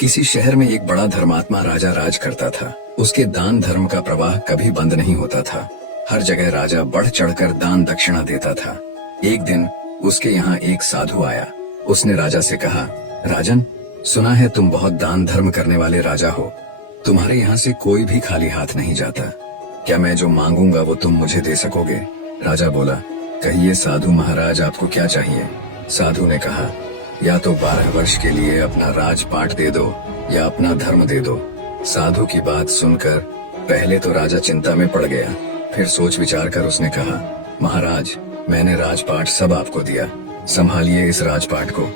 किसी शहर में एक बड़ा धर्मात्मा राजा राज करता था। उसके दान धर्म का प्रवाह कभी बंद नहीं होता था। हर जगह राजा बढ़ चढ़कर दान दक्षिणा देता था। एक दिन उसके यहाँ एक साधु आया। उसने राजा से कहा, राजन, सुना है तुम बहुत दान धर्म करने वाले राजा हो। तुम्हारे यहाँ से कोई भी खाली हाथ नहीं जाता। क्या मैं जो मांगूंगा वो तुम मुझे दे सकोगे? राजा बोला, कहिए साधु महाराज, आपको क्या चाहिए? साधु ने कहा, या तो 12 वर्ष के लिए अपना राजपाट दे दो या अपना धर्म दे दो। साधु की बात सुनकर पहले तो राजा चिंता में पड़ गया, फिर सोच विचार कर उसने कहा, महाराज, मैंने राजपाट सब आपको दिया, संभालिए इस राजपाट को।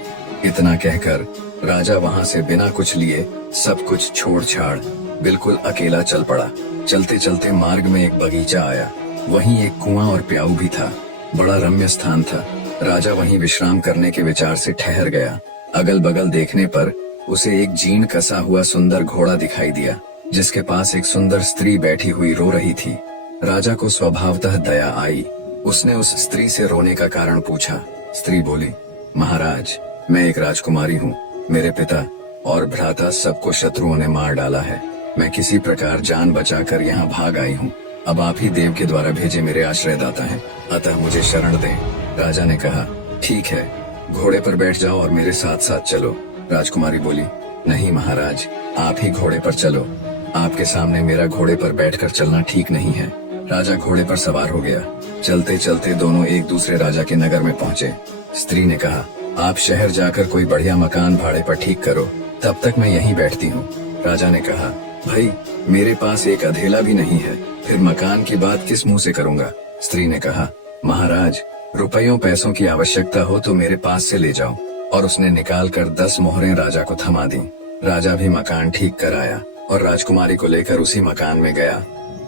इतना कहकर राजा वहां से बिना कुछ लिए सब कुछ छोड़ छाड़ बिल्कुल अकेला चल पड़ा। चलते चलते मार्ग में एक बगीचा आया। वहीं एक कुआं और प्याऊ भी था। बड़ा रम्य स्थान था। राजा वहीं विश्राम करने के विचार से ठहर गया। अगल बगल देखने पर उसे एक जीर्ण कसा हुआ सुंदर घोड़ा दिखाई दिया, जिसके पास एक सुंदर स्त्री बैठी हुई रो रही थी। राजा को स्वभावतः दया आई। उसने उस स्त्री से रोने का कारण पूछा। स्त्री बोली, महाराज, मैं एक राजकुमारी हूँ। मेरे पिता और भ्राता सबको शत्रुओं ने मार डाला है। मैं किसी प्रकार जान बचाकर यहाँ भाग आई हूँ। अब आप ही देव के द्वारा भेजे मेरे आश्रयदाता हैं, अतः मुझे शरण दें। राजा ने कहा, ठीक है, घोड़े पर बैठ जाओ और मेरे साथ साथ चलो। राजकुमारी बोली, नहीं महाराज, आप ही घोड़े पर चलो। आपके सामने मेरा घोड़े पर बैठकर चलना ठीक नहीं है। राजा घोड़े पर सवार हो गया। चलते चलते दोनों एक दूसरे राजा के नगर में पहुँचे। स्त्री ने कहा, आप शहर जाकर कोई बढ़िया मकान भाड़े पर ठीक करो, तब तक मैं यहीं बैठती हूँ। राजा ने कहा, भाई, मेरे पास एक अधेला भी नहीं है, फिर मकान की बात किस मुंह से करूँगा? स्त्री ने कहा, महाराज, रुपयों पैसों की आवश्यकता हो तो मेरे पास से ले जाओ। और उसने निकाल कर 10 मोहरें राजा को थमा दी। राजा भी मकान ठीक कर आया और राजकुमारी को लेकर उसी मकान में गया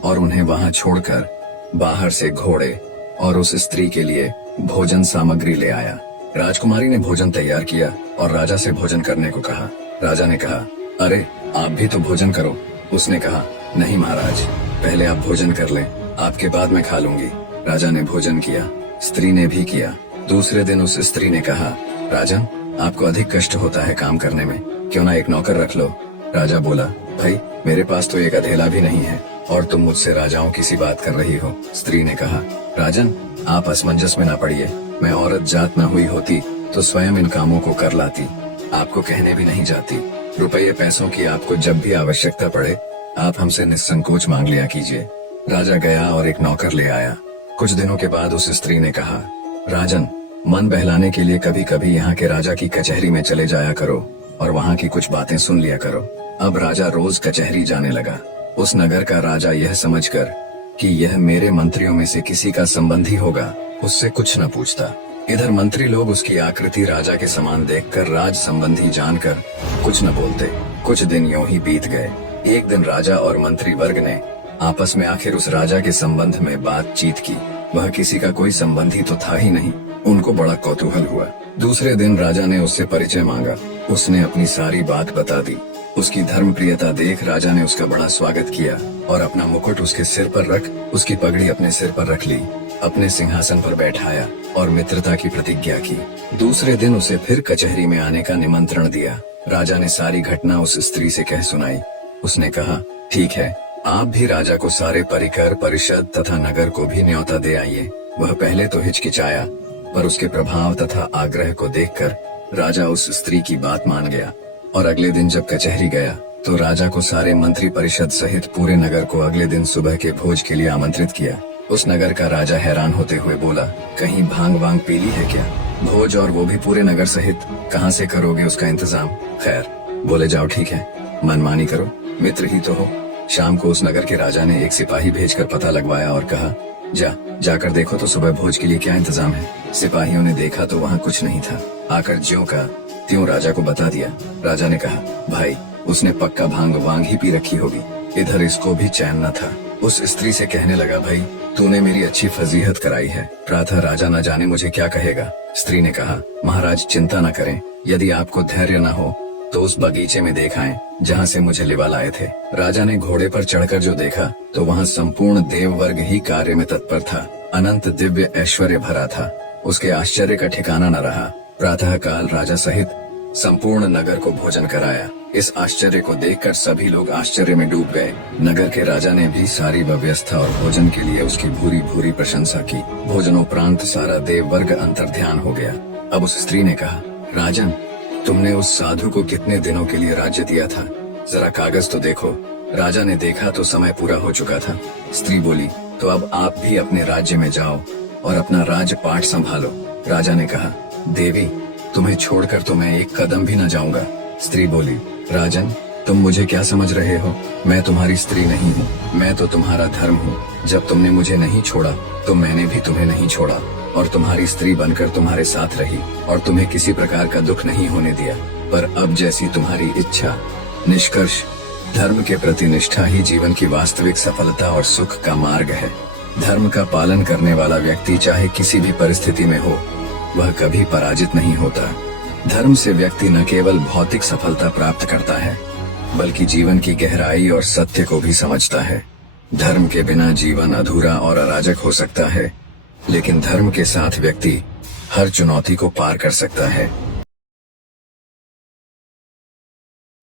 और उन्हें वहां छोड़कर बाहर से घोड़े और उस स्त्री के लिए भोजन सामग्री ले आया। राजकुमारी ने भोजन तैयार किया और राजा से भोजन करने को कहा। राजा ने कहा, अरे, आप भी तो भोजन करो। उसने कहा, नहीं महाराज, पहले आप भोजन कर लें, आपके बाद मैं खा लूंगी। राजा ने भोजन किया, स्त्री ने भी किया। दूसरे दिन उस स्त्री ने कहा, राजन, आपको अधिक कष्ट होता है काम करने में, क्यों ना एक नौकर रख लो। राजा बोला, भाई, मेरे पास तो एक अधेला भी नहीं है और तुम मुझसे राजाओं की सी बात कर रही हो। स्त्री ने कहा, राजन, आप असमंजस में ना पड़िए। मैं औरत जात न हुई होती तो स्वयं इन कामों को कर लाती। आपको कहने भी नहीं जाती। रुपये पैसों की आपको जब भी आवश्यकता पड़े, आप हमसे निस्संकोच मांग लिया कीजिए। राजा गया और एक नौकर ले आया। कुछ दिनों के बाद उस स्त्री ने कहा, राजन, मन बहलाने के लिए कभी कभी यहाँ के राजा की कचहरी में चले जाया करो और वहाँ की कुछ बातें सुन लिया करो। अब राजा रोज कचहरी जाने लगा। उस नगर का राजा यह समझकर कि यह मेरे मंत्रियों में से किसी का संबंधी होगा, उससे कुछ न पूछता। इधर मंत्री लोग उसकी आकृति राजा के समान देखकर राज संबंधी जानकर कुछ न बोलते। कुछ दिन यूं ही बीत गए। एक दिन राजा और मंत्री वर्ग ने आपस में आखिर उस राजा के संबंध में बातचीत की। वह किसी का कोई संबंधी तो था ही नहीं। उनको बड़ा कौतूहल हुआ। दूसरे दिन राजा ने उससे परिचय मांगा। उसने अपनी सारी बात बता दी। उसकी धर्मप्रियता देख राजा ने उसका बड़ा स्वागत किया और अपना मुकुट उसके सिर पर रख उसकी पगड़ी अपने सिर पर रख ली, अपने सिंहासन पर बैठाया और मित्रता की प्रतिज्ञा की। दूसरे दिन उसे फिर कचहरी में आने का निमंत्रण दिया। राजा ने सारी घटना उस स्त्री से कह सुनाई। उसने कहा, ठीक है, आप भी राजा को सारे परिकर परिषद तथा नगर को भी न्योता दे आइए। वह पहले तो हिचकिचाया, पर उसके प्रभाव तथा आग्रह को देखकर राजा उस स्त्री की बात मान गया और अगले दिन जब कचहरी गया तो राजा को सारे मंत्री परिषद सहित पूरे नगर को अगले दिन सुबह के भोज के लिए आमंत्रित किया। उस नगर का राजा हैरान होते हुए बोला, कहीं भांग वांग पी ली है क्या? भोज और वो भी पूरे नगर सहित, कहाँ से करोगे उसका इंतजाम? खैर, बोले, जाओ ठीक है, मनमानी करो, मित्र ही तो हो। शाम को उस नगर के राजा ने एक सिपाही भेजकर पता लगवाया और कहा, जाकर देखो तो सुबह भोज के लिए क्या इंतजाम है। सिपाहियों ने देखा तो वहाँ कुछ नहीं था। आकर ज्यों का त्यों राजा को बता दिया। राजा ने कहा, भाई, उसने पक्का भांग वांग ही पी रखी होगी। इधर इसको भी चैन न था। उस स्त्री से कहने लगा, भाई, तूने मेरी अच्छी फजीहत कराई है, प्रातः राजा न जाने मुझे क्या कहेगा। स्त्री ने कहा, महाराज, चिंता न करें। यदि आपको धैर्य न हो तो उस बगीचे में देख आए जहाँ से मुझे लिवा लाए थे। राजा ने घोड़े पर चढ़कर जो देखा तो वहाँ संपूर्ण देव वर्ग ही कार्य में तत्पर था। अनंत दिव्य ऐश्वर्य भरा था। उसके आश्चर्य का ठिकाना न रहा। प्रातः काल राजा सहित संपूर्ण नगर को भोजन कराया। इस आश्चर्य को देखकर सभी लोग आश्चर्य में डूब गए। नगर के राजा ने भी सारी व्यवस्था और भोजन के लिए उसकी भूरी भूरी प्रशंसा की। भोजनोपरांत सारा देव वर्ग अंतर्ध्यान हो गया। अब उस स्त्री ने कहा, राजन, तुमने उस साधु को कितने दिनों के लिए राज्य दिया था? जरा कागज तो देखो। राजा ने देखा तो समय पूरा हो चुका था। स्त्री बोली, तो अब आप भी अपने राज्य में जाओ और अपना राजपाट संभालो। राजा ने कहा, देवी, तुम्हें छोड़कर तो मैं एक कदम भी न जाऊंगा। स्त्री बोली, राजन, तुम मुझे क्या समझ रहे हो? मैं तुम्हारी स्त्री नहीं हूँ, मैं तो तुम्हारा धर्म हूँ। जब तुमने मुझे नहीं छोड़ा तो मैंने भी तुम्हें नहीं छोड़ा और तुम्हारी स्त्री बनकर तुम्हारे साथ रही और तुम्हें किसी प्रकार का दुख नहीं होने दिया। पर अब जैसी तुम्हारी इच्छा। निष्कर्ष, धर्म के प्रति निष्ठा ही जीवन की वास्तविक सफलता और सुख का मार्ग है। धर्म का पालन करने वाला व्यक्ति चाहे किसी भी परिस्थिति में हो, वह कभी पराजित नहीं होता। धर्म से व्यक्ति न केवल भौतिक सफलता प्राप्त करता है, बल्कि जीवन की गहराई और सत्य को भी समझता है। धर्म के बिना जीवन अधूरा और अराजक हो सकता है, लेकिन धर्म के साथ व्यक्ति हर चुनौती को पार कर सकता है।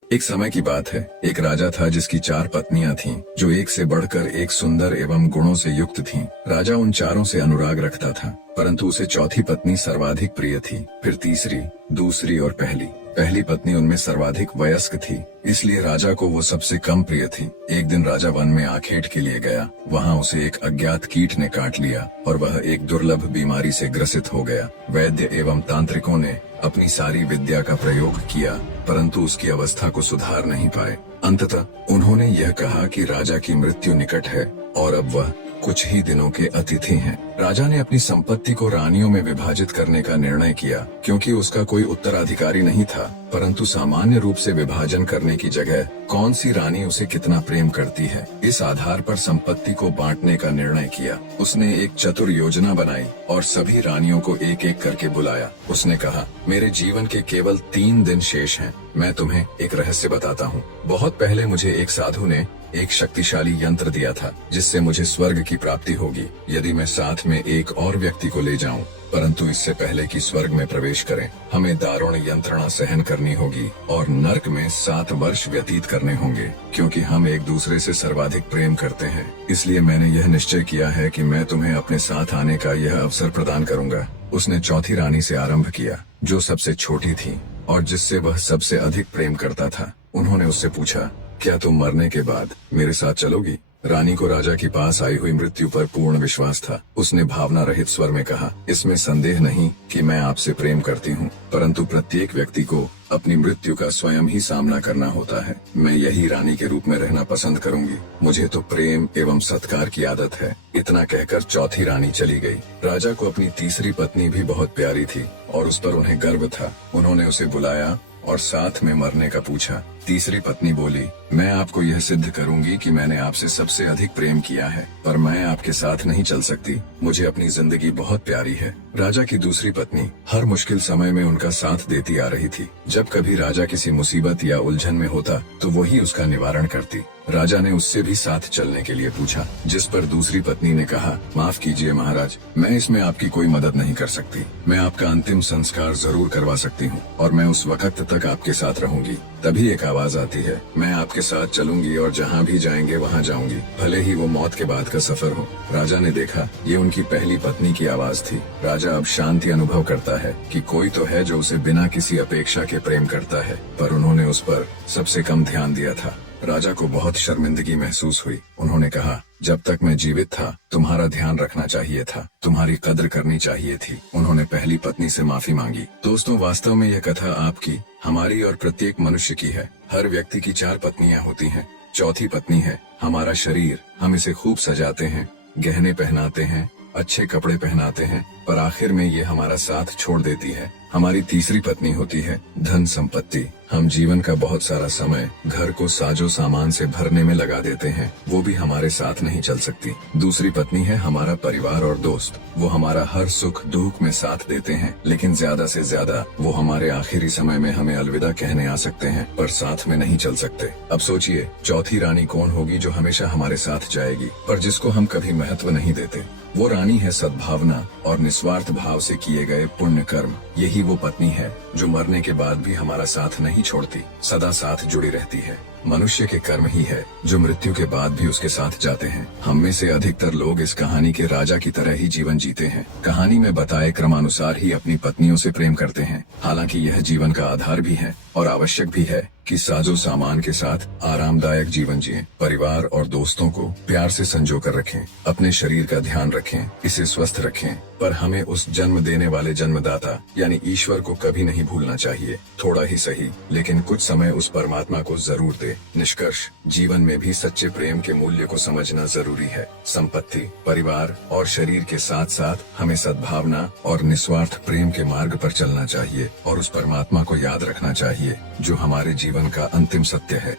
एक समय की बात है, एक राजा था जिसकी 4 पत्नियां थीं, जो एक से बढ़कर एक सुंदर एवं गुणों से युक्त थीं। राजा उन चारों से अनुराग रखता था, परंतु उसे चौथी पत्नी सर्वाधिक प्रिय थी, फिर तीसरी, दूसरी और पहली। पहली पत्नी उनमें सर्वाधिक वयस्क थी, इसलिए राजा को वो सबसे कम प्रिय थी। एक दिन राजा वन में आखेट के लिए गया। वहाँ उसे एक अज्ञात कीट ने काट लिया और वह एक दुर्लभ बीमारी से ग्रसित हो गया। वैद्य एवं तांत्रिकों ने अपनी सारी विद्या का प्रयोग किया, परंतु उसकी अवस्था को सुधार नहीं पाए। अंततः उन्होंने यह कहा कि राजा की मृत्यु निकट है और अब वह कुछ ही दिनों के अतिथि हैं। राजा ने अपनी संपत्ति को रानियों में विभाजित करने का निर्णय किया, क्योंकि उसका कोई उत्तराधिकारी नहीं था। परंतु सामान्य रूप से विभाजन करने की जगह कौन सी रानी उसे कितना प्रेम करती है, इस आधार पर संपत्ति को बांटने का निर्णय किया। उसने एक चतुर योजना बनाई और सभी रानियों को एक एक करके बुलाया। उसने कहा, मेरे जीवन के केवल 3 दिन शेष हैं। मैं तुम्हें एक रहस्य बताता हूँ। बहुत पहले मुझे एक साधु ने एक शक्तिशाली यंत्र दिया था, जिससे मुझे स्वर्ग की प्राप्ति होगी यदि मैं साथ में एक और व्यक्ति को ले जाऊं। परंतु इससे पहले कि स्वर्ग में प्रवेश करें, हमें दारुण यंत्रणा सहन करनी होगी और नर्क में 7 वर्ष व्यतीत करने होंगे। क्योंकि हम एक दूसरे से सर्वाधिक प्रेम करते हैं, इसलिए मैंने यह निश्चय किया है कि मैं तुम्हें अपने साथ आने का यह अवसर प्रदान करूंगा। उसने चौथी रानी से आरंभ किया, जो सबसे छोटी थी और जिससे वह सबसे अधिक प्रेम करता था। उन्होंने उससे पूछा, क्या तुम मरने के बाद मेरे साथ चलोगी? रानी को राजा के पास आई हुई मृत्यु पर पूर्ण विश्वास था। उसने भावना रहित स्वर में कहा, इसमें संदेह नहीं कि मैं आपसे प्रेम करती हूँ, परंतु प्रत्येक व्यक्ति को अपनी मृत्यु का स्वयं ही सामना करना होता है। मैं यही रानी के रूप में रहना पसंद करूंगी। मुझे तो प्रेम एवं सत्कार की आदत है। इतना कहकर चौथी रानी चली गई। राजा को अपनी तीसरी पत्नी भी बहुत प्यारी थी और उस पर उन्हें गर्व था। उन्होंने उसे बुलाया और साथ में मरने का पूछा। तीसरी पत्नी बोली, मैं आपको यह सिद्ध करूंगी कि मैंने आपसे सबसे अधिक प्रेम किया है, पर मैं आपके साथ नहीं चल सकती। मुझे अपनी जिंदगी बहुत प्यारी है। राजा की दूसरी पत्नी हर मुश्किल समय में उनका साथ देती आ रही थी। जब कभी राजा किसी मुसीबत या उलझन में होता तो वही उसका निवारण करती। राजा ने उससे भी साथ चलने के लिए पूछा, जिस पर दूसरी पत्नी ने कहा, माफ कीजिए महाराज, मैं इसमें आपकी कोई मदद नहीं कर सकती। मैं आपका अंतिम संस्कार जरूर करवा सकती हूँ और मैं उस वक्त तक आपके साथ रहूंगी। तभी एक आवाज आती है, मैं आपके साथ चलूंगी और जहाँ भी जाएंगे वहाँ जाऊंगी, भले ही वो मौत के बाद का सफर हो। राजा ने देखा, ये उनकी पहली पत्नी की आवाज थी। राजा अब शांति अनुभव करता है कि कोई तो है जो उसे बिना किसी अपेक्षा के प्रेम करता है, पर उन्होंने उस पर सबसे कम ध्यान दिया था। राजा को बहुत शर्मिंदगी महसूस हुई। उन्होंने कहा, जब तक मैं जीवित था तुम्हारा ध्यान रखना चाहिए था, तुम्हारी कद्र करनी चाहिए थी। उन्होंने पहली पत्नी से माफी मांगी। दोस्तों, वास्तव में यह कथा आपकी, हमारी और प्रत्येक मनुष्य की है। हर व्यक्ति की 4 पत्नियां होती हैं। चौथी पत्नी है हमारा शरीर। हम इसे खूब सजाते हैं, गहने पहनाते हैं, अच्छे कपड़े पहनाते हैं, पर आखिर में ये हमारा साथ छोड़ देती है। हमारी तीसरी पत्नी होती है धन संपत्ति। हम जीवन का बहुत सारा समय घर को साजो सामान से भरने में लगा देते हैं, वो भी हमारे साथ नहीं चल सकती। दूसरी पत्नी है हमारा परिवार और दोस्त। वो हमारा हर सुख दुख में साथ देते हैं, लेकिन ज्यादा से ज्यादा वो हमारे आखिरी समय में हमें अलविदा कहने आ सकते हैं, पर साथ में नहीं चल सकते। अब सोचिए, चौथी रानी कौन होगी जो हमेशा हमारे साथ जाएगी, पर जिसको हम कभी महत्व नहीं देते। वो रानी है सद्भावना और निस्वार्थ भाव से किए गए पुण्य कर्म। यही वो पत्नी है जो मरने के बाद भी हमारा साथ नहीं छोड़ती, सदा साथ जुड़ी रहती है। मनुष्य के कर्म ही है जो मृत्यु के बाद भी उसके साथ जाते हैं। हम में से अधिकतर लोग इस कहानी के राजा की तरह ही जीवन जीते हैं। कहानी में बताए क्रमानुसार ही अपनी पत्नियों से प्रेम करते हैं। हालांकि यह जीवन का आधार भी है और आवश्यक भी है कि साजो सामान के साथ आरामदायक जीवन जिए। परिवार और दोस्तों को प्यार से संजो कर रखें, अपने शरीर का ध्यान रखें, इसे स्वस्थ रखें, पर हमें उस जन्म देने वाले जन्मदाता यानी ईश्वर को कभी नहीं भूलना चाहिए। थोड़ा ही सही लेकिन कुछ समय उस परमात्मा को जरूर दे। निष्कर्ष, जीवन में भी सच्चे प्रेम के मूल्य को समझना जरूरी है। संपत्ति, परिवार और शरीर के साथ साथ हमें सद्भावना और निस्वार्थ प्रेम के मार्ग पर चलना चाहिए और उस परमात्मा को याद रखना चाहिए जो हमारे जीवन का अंतिम सत्य है।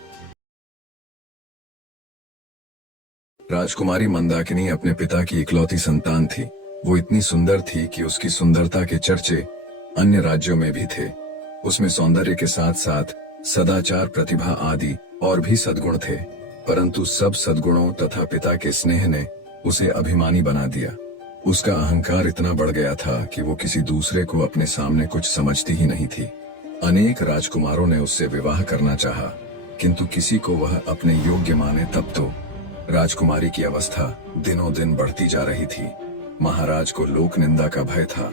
राजकुमारी मंदाकिनी अपने पिता की इकलौती संतान थी। वो इतनी सुंदर थी कि उसकी सुंदरता के चर्चे अन्य राज्यों में भी थे। उसमें सौंदर्य के साथ साथ सदाचार, प्रतिभा आदि और भी सद्गुण थे, परंतु सब सद्गुणों तथा पिता के स्नेह ने उसे अभिमानी बना दिया। उसका अहंकार इतना बढ़ गया था कि वो किसी दूसरे को अपने सामने कुछ समझती ही नहीं थी। अनेक राजकुमारों ने उससे विवाह करना चाहा, किंतु किसी को वह अपने योग्य माने तब तो। राजकुमारी की अवस्था दिनों दिन बढ़ती जा रही थी। महाराज को लोक निंदा का भय था,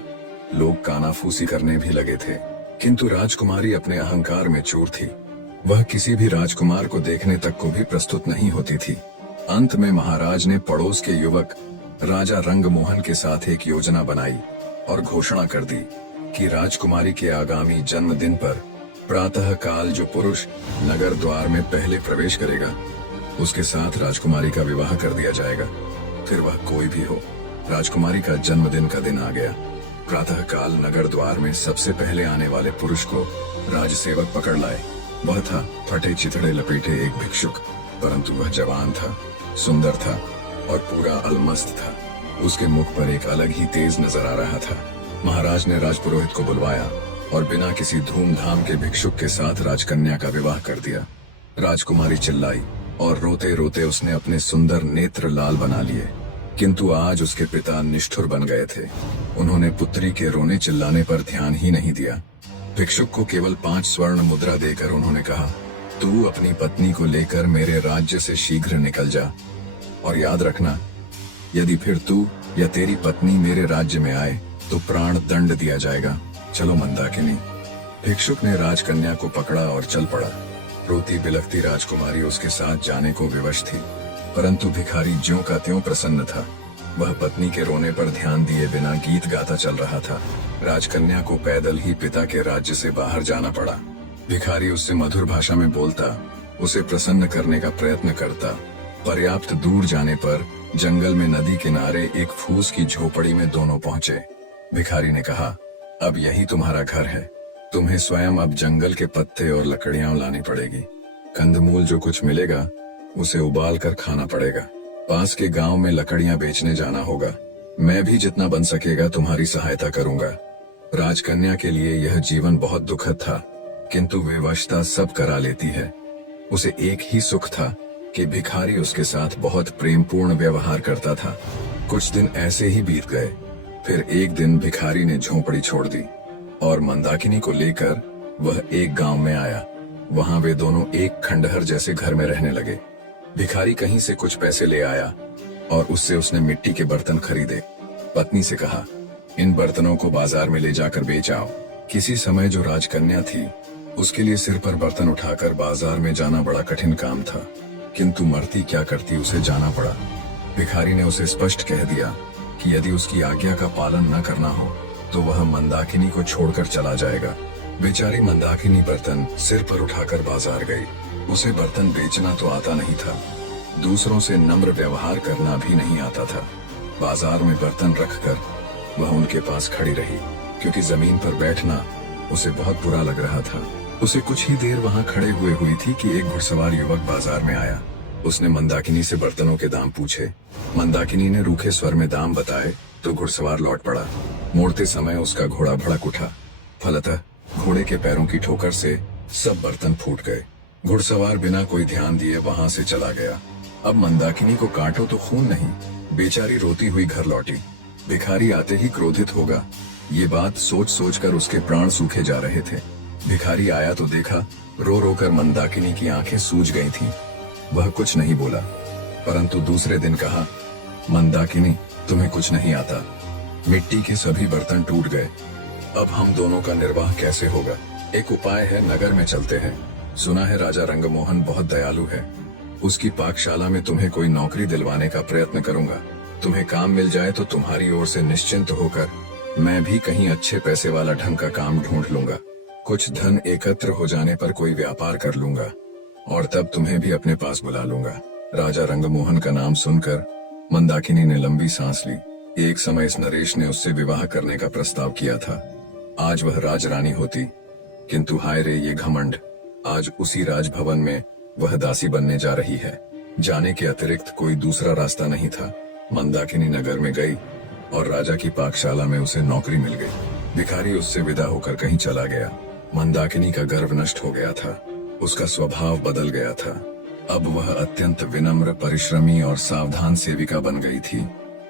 लोग कानाफूसी करने भी लगे थे, किंतु राजकुमारी अपने अहंकार में चूर थी। वह किसी भी राजकुमार को देखने तक को भी प्रस्तुत नहीं होती थी। अंत में महाराज ने पड़ोस के युवक राजा रंगमोहन के साथ एक योजना बनाई और घोषणा कर दी कि राजकुमारी के आगामी जन्मदिन पर प्रातः काल जो पुरुष नगर द्वार में पहले प्रवेश करेगा उसके साथ राजकुमारी का विवाह कर दिया जाएगा, फिर वह कोई भी हो। राजकुमारी का जन्मदिन का दिन आ गया। प्रातः काल नगर द्वार में सबसे पहले आने वाले पुरुष को राजसेवक पकड़ लाए। वह था फटे चिथड़े लपेटे एक भिक्षुक, परंतु वह जवान था, सुंदर था और पूरा अलमस्त था। उसके मुख पर एक अलग ही तेज नजर आ रहा था। महाराज ने राजपुरोहित को बुलवाया और बिना किसी धूमधाम के भिक्षुक के साथ राजकन्या का विवाह कर दिया। राजकुमारी चिल्लाई और रोते रोते उसने अपने सुंदर नेत्र लाल बना लिए, किंतु आज उसके पिता निष्ठुर बन गए थे। उन्होंने पुत्री के रोने चिल्लाने पर ध्यान ही नहीं दिया। भिक्षुक को केवल 5 स्वर्ण मुद्रा देकर उन्होंने कहा, तू अपनी पत्नी को लेकर मेरे राज्य से शीघ्र निकल जा, और याद रखना, यदि फिर तू या तेरी पत्नी मेरे राज्य में आए तो प्राण दंड दिया जाएगा। चलो मंदाकिनी। भिक्षुक ने राजकन्या को पकड़ा और चल पड़ा। रोती बिलखती राजकुमारी उसके साथ जाने को विवश थी, परंतु भिखारी ज्यों का त्यों प्रसन्न था। वह पत्नी के रोने पर ध्यान दिए बिना गीत गाता चल रहा था। राजकन्या को पैदल ही पिता के राज्य से बाहर जाना पड़ा। भिखारी उससे मधुर भाषा में बोलता, उसे प्रसन्न करने का प्रयत्न करता। पर्याप्त दूर जाने पर जंगल में नदी किनारे एक फूस की झोपड़ी में दोनों पहुंचे। भिखारी ने कहा, अब यही तुम्हारा घर है। तुम्हें स्वयं अब जंगल के पत्ते और लकड़ियां लानी पड़ेगी। कंदमूल जो कुछ मिलेगा उसे उबाल कर खाना पड़ेगा। पास के गांव में लकड़ियां बेचने जाना होगा। मैं भी जितना बन सकेगा तुम्हारी सहायता करूंगा। राजकन्या के लिए यह जीवन बहुत दुखद था, किंतु विवशता सब करा लेती है। उसे एक ही सुख था कि भिखारी उसके साथ बहुत प्रेमपूर्ण व्यवहार करता था। कुछ दिन ऐसे ही बीत गए। फिर एक दिन भिखारी ने झोपड़ी छोड़ दी और मंदाकिनी को लेकर वह एक गांव में आया। वहां वे दोनों एक खंडहर जैसे घर में रहने लगे। भिखारी कहीं से कुछ पैसे ले आया और उससे उसने मिट्टी के बर्तन खरीदे। पत्नी से कहा, इन बर्तनों को बाजार में ले जाकर बेच आओ। किसी समय जो राजकन्या थी उसके लिए सिर पर बर्तन उठाकर बाजार में जाना बड़ा कठिन काम था, किंतु मरती क्या करती उसे जाना पड़ा। भिखारी ने उसे स्पष्ट कह दिया कि यदि उसकी आज्ञा का पालन न करना हो तो वह मंदाकिनी को छोड़कर चला जाएगा। बेचारी मंदाकिनी बर्तन सिर पर उठाकर बाजार गई। उसे बर्तन बेचना तो आता नहीं था, दूसरों से नम्र व्यवहार करना भी नहीं आता था। बाजार में बर्तन रखकर वह उनके पास खड़ी रही, क्योंकि जमीन पर बैठना उसे बहुत बुरा लग रहा था। उसे कुछ ही देर वहां खड़े हुए हुई थी कि एक घुड़सवार युवक बाजार में आया। उसने मंदाकिनी से बर्तनों के दाम पूछे। मंदाकिनी ने रूखे स्वर में दाम बताए तो घुड़सवार लौट पड़ा। मोड़ते समय उसका घोड़ा भड़क उठा। फलतः घोड़े के पैरों की ठोकर से सब बर्तन फूट गए। घुड़सवार बिना कोई ध्यान दिए वहां से चला गया। अब मंदाकिनी को काटो तो खून नहीं, बेचारी रोती हुई घर लौटी। भिखारी आते ही क्रोधित होगा, ये बात सोच सोचकर उसके प्राण सूखे जा रहे थे। भिखारी आया तो देखा, रो रो कर मंदाकिनी की आंखें सूज गई थीं। वह कुछ नहीं बोला, परंतु दूसरे दिन कहा, मंदाकिनी, तुम्हें कुछ नहीं आता। मिट्टी के सभी बर्तन टूट गए। अब हम दोनों का निर्वाह कैसे होगा? एक उपाय है, नगर में चलते हैं। सुना है राजा रंगमोहन बहुत दयालु है। उसकी पाकशाला में तुम्हें कोई नौकरी दिलवाने का प्रयत्न करूंगा। तुम्हें काम मिल जाए तो तुम्हारी ओर से निश्चिंत होकर मैं भी कहीं अच्छे पैसे वाला ढंग का काम ढूंढ लूंगा। कुछ धन एकत्र हो जाने पर कोई व्यापार कर लूंगा और तब तुम्हें भी अपने पास बुला लूंगा। राजा रंगमोहन का नाम सुनकर मंदाकिनी ने लंबी सांस ली। एक समय इस नरेश ने उससे विवाह करने का प्रस्ताव किया था। आज वह राजरानी होती, किंतु हाय रे ये घमंड, आज उसी राजभवन में वह दासी बनने जा रही है। जाने के अतिरिक्त कोई दूसरा रास्ता नहीं था। मंदाकिनी नगर में गई और राजा की पाकशाला में उसे नौकरी मिल गई। भिखारी उससे विदा होकर कहीं चला गया। मंदाकिनी का गर्व नष्ट हो गया था, उसका स्वभाव बदल गया था। अब वह अत्यंत विनम्र, परिश्रमी और सावधान सेविका बन गई थी।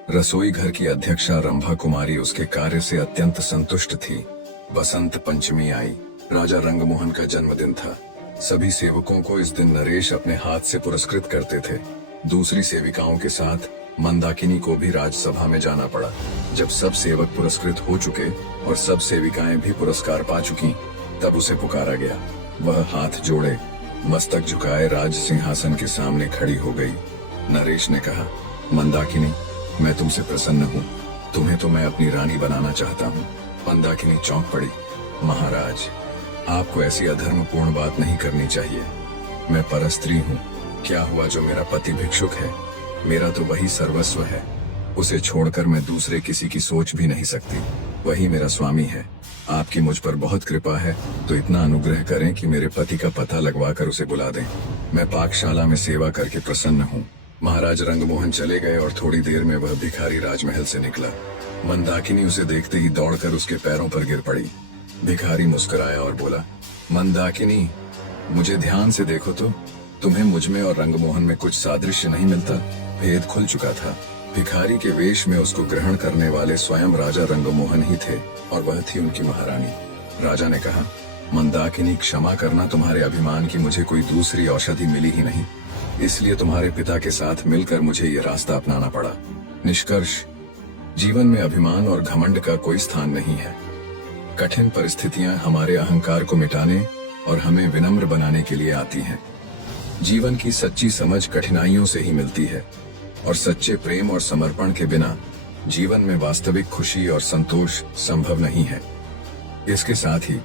रसोई घर की अध्यक्षा रंभा कुमारी उसके कार्य से अत्यंत संतुष्ट थी। बसंत पंचमी आई। राजा रंगमोहन का जन्मदिन था। सभी सेवकों को इस दिन नरेश अपने हाथ से पुरस्कृत करते थे। दूसरी सेविकाओं के साथ मंदाकिनी को भी राजसभा में जाना पड़ा। जब सब सेवक पुरस्कृत हो चुके और सब सेविकाएं भी पुरस्कार पा चुकी, तब उसे पुकारा गया। वह हाथ जोड़े, मस्तक झुकाए राज सिंहासन के सामने खड़ी हो गई। नरेश ने कहा, मंदाकिनी, मैं तुमसे प्रसन्न हूँ। तुम्हें तो मैं अपनी रानी बनाना चाहता हूँ। मंदाकिनी चौंक पड़ी। महाराज, आपको ऐसी अधर्मपूर्ण बात नहीं करनी चाहिए। मैं परस्त्री हूँ। क्या हुआ जो मेरा पति भिक्षुक है? मेरा तो वही सर्वस्व है। उसे छोड़कर मैं दूसरे किसी की सोच भी नहीं सकती। वही मेरा स्वामी है। आपकी मुझ पर बहुत कृपा है, तो इतना अनुग्रह करें कि मेरे पति का पता लगवा कर उसे बुला दें। मैं पाकशाला में सेवा करके प्रसन्न हूँ। महाराज रंगमोहन चले गए और थोड़ी देर में वह भिखारी राजमहल से निकला। मंदाकिनी उसे देखते ही दौड़कर उसके पैरों पर गिर पड़ी। भिखारी मुस्कुराया और बोला, मंदाकिनी, मुझे ध्यान से देखो तो तुम्हें मुझ में और रंगमोहन में कुछ सादृश्य नहीं मिलता। भेद खुल चुका था। भिखारी के वेश में उसको ग्रहण करने वाले स्वयं राजा रंगमोहन ही थे और वह थी उनकी महारानी। राजा ने कहा, मंदाकिनी, क्षमा करना, तुम्हारे अभिमान की मुझे कोई दूसरी औषधि मिली ही नहीं, इसलिए तुम्हारे पिता के साथ मिलकर मुझे ये रास्ता अपनाना पड़ा। निष्कर्ष, जीवन में अभिमान और घमंड का कोई स्थान नहीं है। कठिन परिस्थितियां हमारे अहंकार को मिटाने और हमें विनम्र बनाने के लिए आती हैं। जीवन की सच्ची समझ कठिनाइयों से ही मिलती है और सच्चे प्रेम और समर्पण के बिना जीवन में वास्तविक खुशी और संतोष संभव नहीं है। इसके साथ ही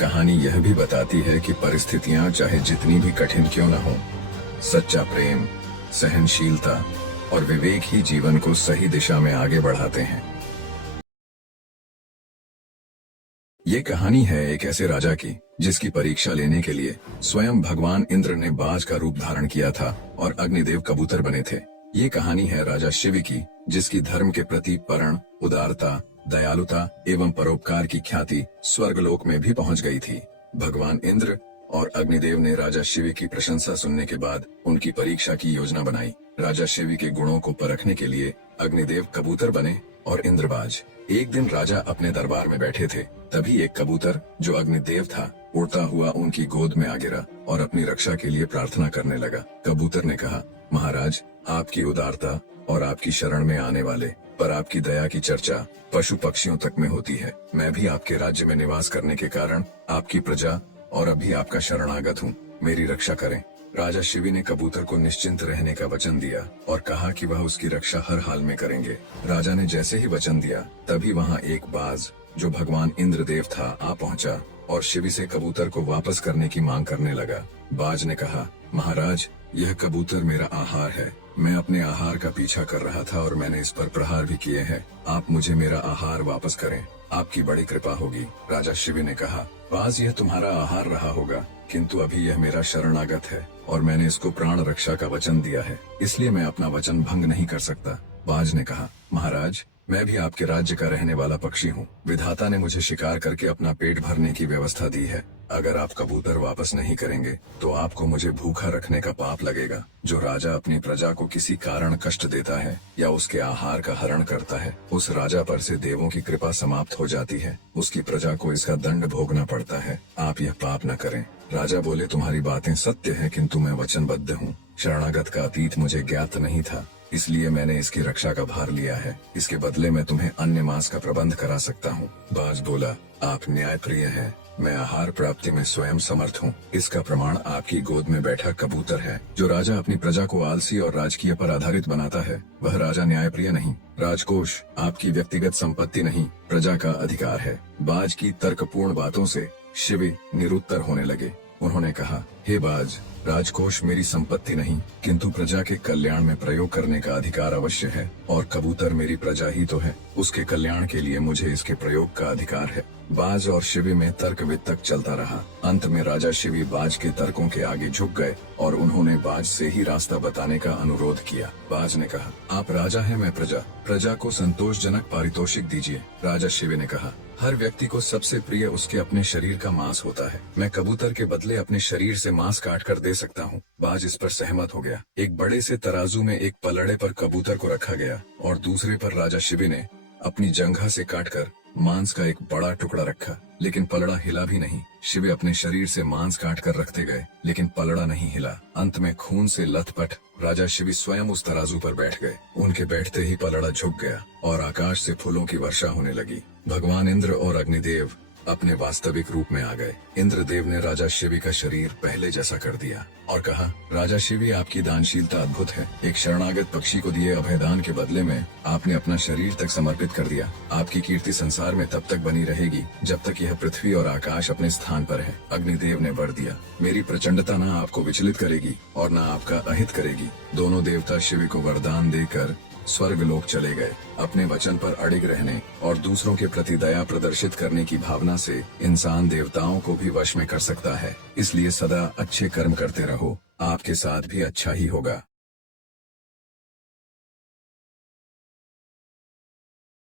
कहानी यह भी बताती है कि परिस्थितियां चाहे जितनी भी कठिन क्यों न हो, सच्चा प्रेम, सहनशीलता और विवेक ही जीवन को सही दिशा में आगे बढ़ाते हैं। ये कहानी है एक ऐसे राजा की जिसकी परीक्षा लेने के लिए स्वयं भगवान इंद्र ने बाज का रूप धारण किया था और अग्निदेव कबूतर बने थे। ये कहानी है राजा शिव की, जिसकी धर्म के प्रति परण, उदारता, दयालुता एवं परोपकार की ख्याति स्वर्गलोक में भी पहुंच गई थी। भगवान इंद्र और अग्निदेव ने राजा शिव की प्रशंसा सुनने के बाद उनकी परीक्षा की योजना बनाई। राजा शिव के गुणों को परखने के लिए अग्निदेव कबूतर बने और इंद्र बाज। एक दिन राजा अपने दरबार में बैठे थे, तभी एक कबूतर जो अग्निदेव था उड़ता हुआ उनकी गोद में आ गिरा और अपनी रक्षा के लिए प्रार्थना करने लगा। कबूतर ने कहा, महाराज, आपकी उदारता और आपकी शरण में आने वाले पर आपकी दया की चर्चा पशु पक्षियों तक में होती है। मैं भी आपके राज्य में निवास करने के कारण आपकी प्रजा और अभी आपका शरणागत हूँ। मेरी रक्षा करें। राजा शिवी ने कबूतर को निश्चिंत रहने का वचन दिया और कहा कि वह उसकी रक्षा हर हाल में करेंगे। राजा ने जैसे ही वचन दिया, तभी वहाँ एक बाज जो भगवान इंद्रदेव था आ पहुँचा और शिवी से कबूतर को वापस करने की मांग करने लगा। बाज ने कहा, महाराज, यह कबूतर मेरा आहार है। मैं अपने आहार का पीछा कर रहा था और मैंने इस पर प्रहार भी किए हैं। आप मुझे मेरा आहार वापस करें, आपकी बड़ी कृपा होगी। राजा शिवी ने कहा, बाज, यह तुम्हारा आहार रहा होगा, किंतु अभी यह मेरा शरणागत है और मैंने इसको प्राण रक्षा का वचन दिया है, इसलिए मैं अपना वचन भंग नहीं कर सकता। बाज ने कहा, महाराज, मैं भी आपके राज्य का रहने वाला पक्षी हूँ। विधाता ने मुझे शिकार करके अपना पेट भरने की व्यवस्था दी है। अगर आप कबूतर वापस नहीं करेंगे तो आपको मुझे भूखा रखने का पाप लगेगा। जो राजा अपनी प्रजा को किसी कारण कष्ट देता है या उसके आहार का हरण करता है, उस राजा पर से देवों की कृपा समाप्त हो जाती है। उसकी प्रजा को इसका दंड भोगना पड़ता है। आप यह पाप न करें। राजा बोले, तुम्हारी बातें सत्य है, किंतु मैं वचनबद्ध हूँ। शरणागत का अतीत मुझे ज्ञात नहीं था, इसलिए मैंने इसकी रक्षा का भार लिया है। इसके बदले मैं तुम्हें अन्य मांस का प्रबंध करा सकता हूँ। बाज बोला, आप न्यायप्रिय हैं। मैं आहार प्राप्ति में स्वयं समर्थ हूँ। इसका प्रमाण आपकी गोद में बैठा कबूतर है। जो राजा अपनी प्रजा को आलसी और राजकीय पर आधारित बनाता है, वह राजा न्यायप्रिय नहीं। राजकोष आपकी व्यक्तिगत संपत्ति नहीं, प्रजा का अधिकार है। बाज की तर्कपूर्ण बातों से शिवी निरुत्तर होने लगे। उन्होंने कहा, हे बाज, राजकोष मेरी संपत्ति नहीं, किंतु प्रजा के कल्याण में प्रयोग करने का अधिकार अवश्य है, और कबूतर मेरी प्रजा ही तो है। उसके कल्याण के लिए मुझे इसके प्रयोग का अधिकार है। बाज और शिवी में तर्क वितर्क चलता रहा। अंत में राजा शिवी बाज के तर्कों के आगे झुक गए और उन्होंने बाज से ही रास्ता बताने का अनुरोध किया। बाज ने कहा, आप राजा हैं, मैं प्रजा। प्रजा को संतोषजनक पारितोषिक दीजिए। राजा शिवी ने कहा, हर व्यक्ति को सबसे प्रिय उसके अपने शरीर का मांस होता है। मैं कबूतर के बदले अपने शरीर से मांस काट कर दे सकता हूँ। बाज इस पर सहमत हो गया। एक बड़े से तराजू में एक पलड़े पर कबूतर को रखा गया और दूसरे पर राजा शिवी ने अपनी जंघा से काटकर मांस का एक बड़ा टुकड़ा रखा, लेकिन पलड़ा हिला भी नहीं। शिवे अपने शरीर से मांस काट कर रखते गए, लेकिन पलड़ा नहीं हिला। अंत में खून से लथपथ राजा शिवी स्वयं उस तराजू पर बैठ गए। उनके बैठते ही पलड़ा झुक गया और आकाश से फूलों की वर्षा होने लगी। भगवान इंद्र और अग्निदेव अपने वास्तविक रूप में आ गए। इंद्रदेव ने राजा शिवी का शरीर पहले जैसा कर दिया और कहा, राजा शिवी, आपकी दानशीलता अद्भुत है। एक शरणागत पक्षी को दिए अभयदान के बदले में आपने अपना शरीर तक समर्पित कर दिया। आपकी कीर्ति संसार में तब तक बनी रहेगी जब तक यह पृथ्वी और आकाश अपने स्थान पर है। अग्निदेव ने वर दिया, मेरी प्रचंडता न आपको विचलित करेगी और न आपका अहित करेगी। दोनों देवता शिवी को वरदान देकर स्वर्गलोक चले गए। अपने वचन पर अडिग रहने और दूसरों के प्रति दया प्रदर्शित करने की भावना से इंसान देवताओं को भी वश में कर सकता है। इसलिए सदा अच्छे कर्म करते रहो, आपके साथ भी अच्छा ही होगा।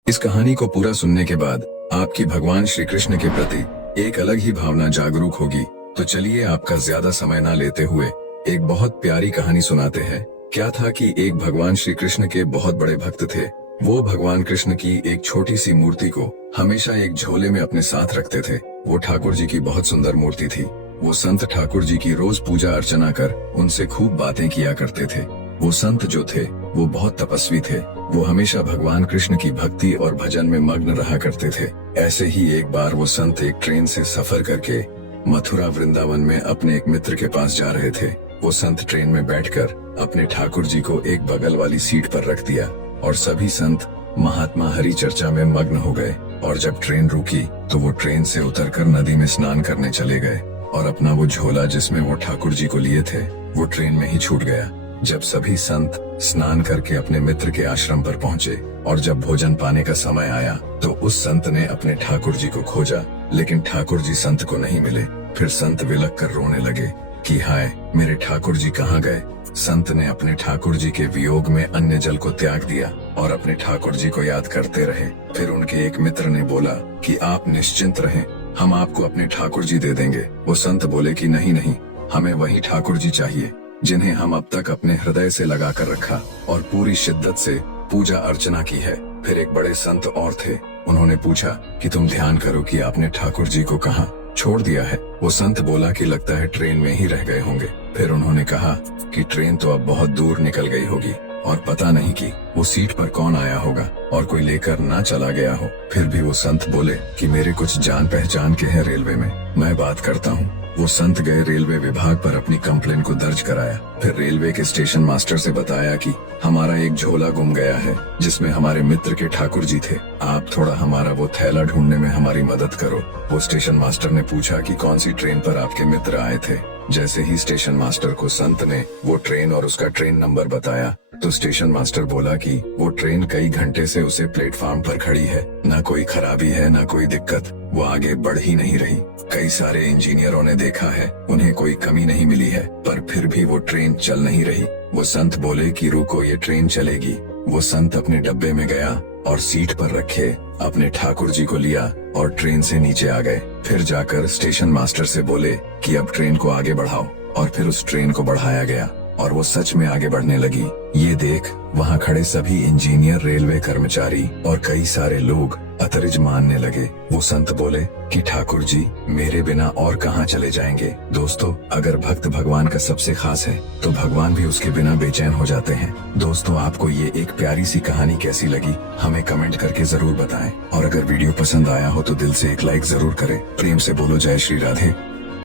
इस कहानी को पूरा सुनने के बाद आपकी भगवान श्री कृष्ण के प्रति एक अलग ही भावना जागरूक होगी। तो चलिए आपका ज्यादा समय न लेते हुए एक बहुत प्यारी कहानी सुनाते हैं। क्या था कि एक भगवान श्री कृष्ण के बहुत बड़े भक्त थे। वो भगवान कृष्ण की एक छोटी सी मूर्ति को हमेशा एक झोले में अपने साथ रखते थे। वो ठाकुर जी की बहुत सुंदर मूर्ति थी। वो संत ठाकुर जी की रोज पूजा अर्चना कर उनसे खूब बातें किया करते थे। वो संत जो थे वो बहुत तपस्वी थे। वो हमेशा भगवान कृष्ण की भक्ति और भजन में मग्न रहा करते थे। ऐसे ही एक बार वो संत एक ट्रेन से सफर करके मथुरा वृंदावन में अपने एक मित्र के पास जा रहे थे। वो संत ट्रेन में बैठकर अपने ठाकुर जी को एक बगल वाली सीट पर रख दिया और सभी संत महात्मा हरि चर्चा में मग्न हो गए। और जब ट्रेन रुकी तो वो ट्रेन से उतरकर नदी में स्नान करने चले गए और अपना वो झोला जिसमें वो ठाकुर जी को लिए थे वो ट्रेन में ही छूट गया। जब सभी संत स्नान करके अपने मित्र के आश्रम पर पहुँचे और जब भोजन पाने का समय आया तो उस संत ने अपने ठाकुर जी को खोजा, लेकिन ठाकुर जी संत को नहीं मिले। फिर संत विलक कर रोने लगे कि हाय, मेरे ठाकुर जी कहाँ गए। संत ने अपने ठाकुर जी के वियोग में अन्य जल को त्याग दिया और अपने ठाकुर जी को याद करते रहे। फिर उनके एक मित्र ने बोला कि आप निश्चिंत रहें, हम आपको अपने ठाकुर जी दे देंगे। वो संत बोले कि नहीं नहीं, हमें वही ठाकुर जी चाहिए जिन्हें हम अब तक अपने हृदय से लगा कर रखा और पूरी शिद्दत से पूजा अर्चना की है। फिर एक बड़े संत और थे, उन्होंने पूछा कि तुम ध्यान करो कि आपने ठाकुर जी को कहाँ छोड़ दिया है। वो संत बोला कि लगता है ट्रेन में ही रह गए होंगे। फिर उन्होंने कहा कि ट्रेन तो अब बहुत दूर निकल गई होगी और पता नहीं कि वो सीट पर कौन आया होगा और कोई लेकर ना चला गया हो। फिर भी वो संत बोले कि मेरे कुछ जान पहचान के हैं रेलवे में, मैं बात करता हूँ। वो संत गए रेलवे विभाग पर अपनी कंप्लेन को दर्ज कराया। फिर रेलवे के स्टेशन मास्टर से बताया कि हमारा एक झोला गुम गया है जिसमें हमारे मित्र के ठाकुर जी थे। आप थोड़ा हमारा वो थैला ढूंढने में हमारी मदद करो। वो स्टेशन मास्टर ने पूछा कि कौन सी ट्रेन पर आपके मित्र आए थे। जैसे ही स्टेशन मास्टर को संत ने वो ट्रेन और उसका ट्रेन नंबर बताया तो स्टेशन मास्टर बोला कि वो ट्रेन कई घंटे से उसे प्लेटफॉर्म पर खड़ी है, ना कोई खराबी है ना कोई दिक्कत, वो आगे बढ़ ही नहीं रही। कई सारे इंजीनियरों ने देखा है, उन्हें कोई कमी नहीं मिली है, पर फिर भी वो ट्रेन चल नहीं रही। वो संत बोले कि रुको, ये ट्रेन चलेगी। वो संत अपने डब्बे में गया और सीट पर रखे अपने ठाकुर जी को लिया और ट्रेन से नीचे आ गए। फिर जाकर स्टेशन मास्टर से बोले कि अब ट्रेन को आगे बढ़ाओ, और फिर उस ट्रेन को बढ़ाया गया और वो सच में आगे बढ़ने लगी। ये देख वहाँ खड़े सभी इंजीनियर, रेलवे कर्मचारी और कई सारे लोग अतरज मानने लगे। वो संत बोले कि ठाकुर जी, मेरे बिना और कहाँ चले जाएंगे। दोस्तों, अगर भक्त भगवान का सबसे खास है तो भगवान भी उसके बिना बेचैन हो जाते हैं। दोस्तों, आपको ये एक प्यारी सी कहानी कैसी लगी हमें कमेंट करके जरूर बताएं, और अगर वीडियो पसंद आया हो तो दिल से एक लाइक जरूर करें। प्रेम से बोलो जय श्री राधे।